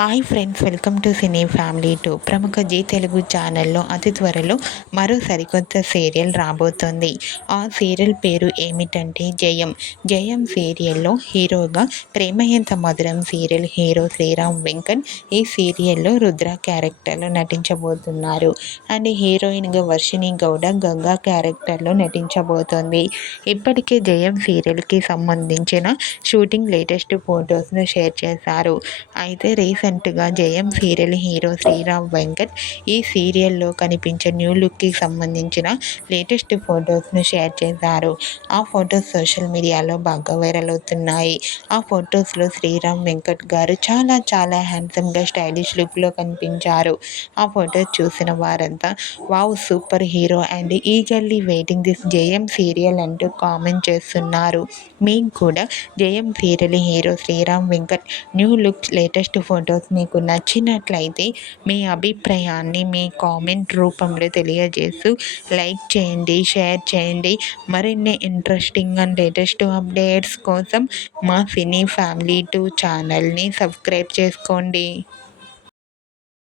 Hi friends, welcome to cine family two. ప్రముఖ G Telugu ఛానల్లో అతి త్వరలో మరో సరికొత్త సీరియల్ రాబోతోంది. ఆ సీరియల్ పేరు ఏమిటంటే జయం. జయం సీరియల్లో హీరోగా ప్రేమ ఎంత మధురం సీరియల్ హీరో శ్రీరామ్ వెంకట్ ఈ సీరియల్లో రుద్ర క్యారెక్టర్లో నటించబోతున్నారు. అండ్ హీరోయిన్గా వర్షిణి గౌడ గంగా క్యారెక్టర్లో నటించబోతోంది. ఇప్పటికే జయం సీరియల్కి సంబంధించిన షూటింగ్ లేటెస్ట్ ఫొటోస్ను షేర్ చేశారు. అయితే రీసెంట్గా జయం సీరియల్ హీరో శ్రీరామ్ వెంకట్ ఈ సీరియల్లో కనిపించే న్యూ లుక్కి సంబంధించిన లేటెస్ట్ ఫొటోస్ను షేర్ చేశారు. ఆ ఫొటోస్ సోషల్ మీడియాలో బాగా వైరల్ అవుతున్నాయి. ఆ ఫొటోస్లో శ్రీరామ్ వెంకట్ గారు చాలా చాలా హ్యాండ్సమ్గా స్టైలిష్ లుక్లో కనిపించారు. ఆ ఫొటోస్ చూసిన వారంతా wow, super hero and eagerly waiting this Jayam serial అంటూ కామెంట్ చేస్తున్నారు. మీకు కూడా Jayam serial hero Sriram Venkat new look latest photos మీకు నచ్చినట్లయితే మీ అభిప్రాయాన్ని మీ కామెంట్ రూపంలో తెలియజేస్తూ లైక్ చేయండి, షేర్ చేయండి. మరిన్ని ఇంట్రెస్టింగ్ అండ్ లేటెస్ట్ అప్డేట్స్ కోసం మా సినీ ఫ్యామిలీ 2 ఛానల్ని సబ్స్క్రైబ్ చేసుకోండి.